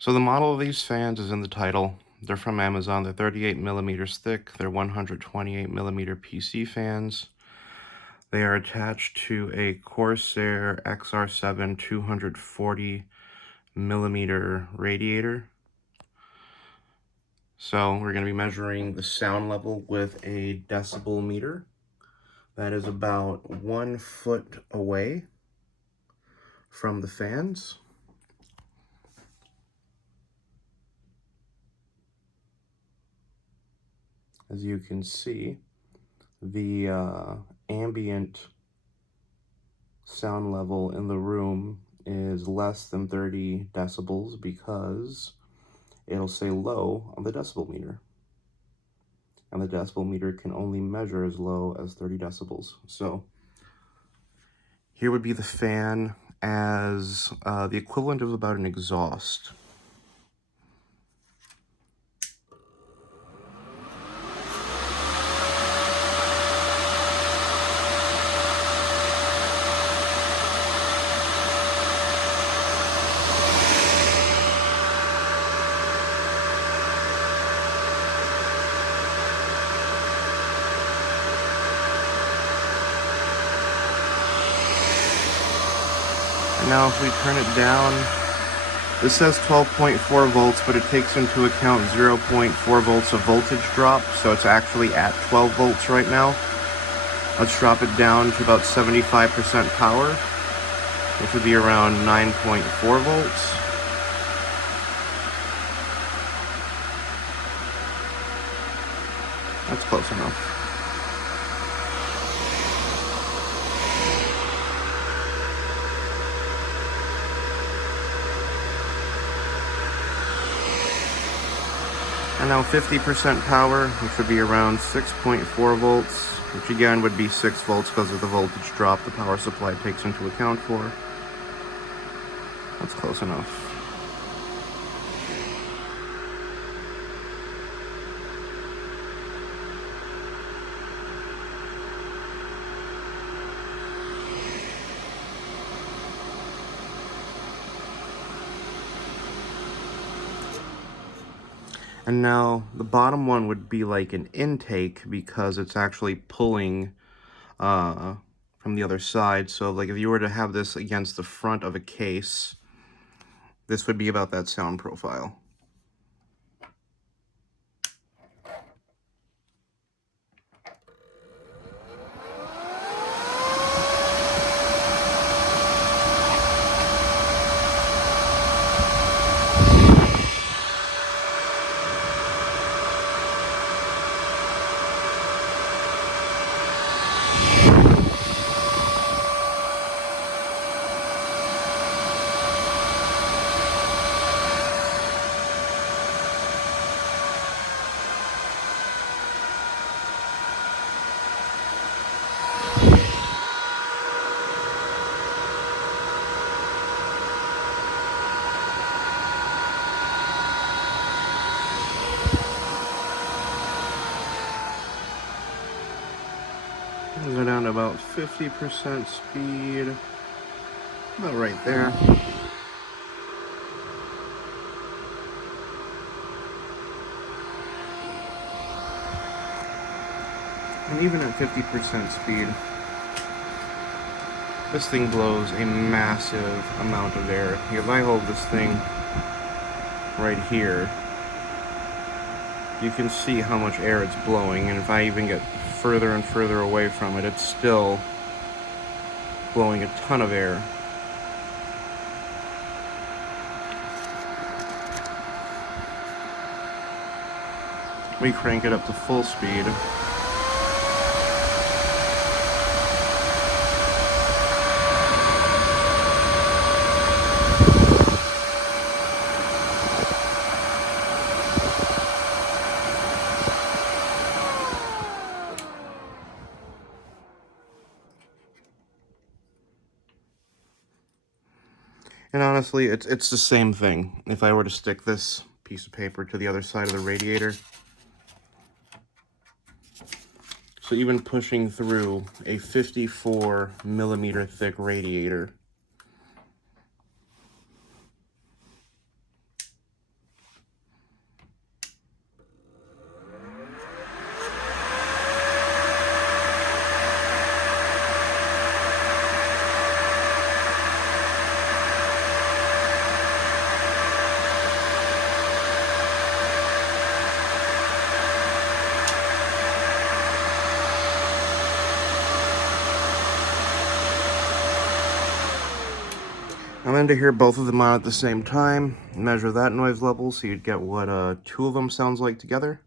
So the model of these fans is in the title. They're from Amazon. They're 38 millimeters thick. They're 128 millimeter PC fans. They are attached to a Corsair XR7 240 millimeter radiator. So we're going to be measuring the sound level with a decibel meter. That is about 1 foot away from the fans. As you can see, the ambient sound level in the room is less than 30 decibels because it'll say low on the decibel meter. And the decibel meter can only measure as low as 30 decibels. So here would be the fan as the equivalent of about an exhaust. And now if we turn it down, this says 12.4 volts, but it takes into account 0.4 volts of voltage drop, so it's actually at 12 volts right now. Let's drop it down to about 75% power, which would be around 9.4 volts. That's close enough. And now 50% power, which would be around 6.4 volts, which again would be 6 volts because of the voltage drop the power supply takes into account for. That's close enough. And now the bottom one would be like an intake because it's actually pulling from the other side. So like if you were to have this against the front of a case, this would be about that sound profile. Go down to about 50% speed, about right there. And even at 50% speed, this thing blows a massive amount of air. If I hold this thing right here, you can see how much air it's blowing, and if I even get further and further away from it, it's still blowing a ton of air. We crank it up to full speed. And honestly, it's the same thing. If I were to stick this piece of paper to the other side of the radiator, so even pushing through a 54 millimeter thick radiator, then to hear both of them out at the same time, measure that noise level so you'd get what two of them sounds like together.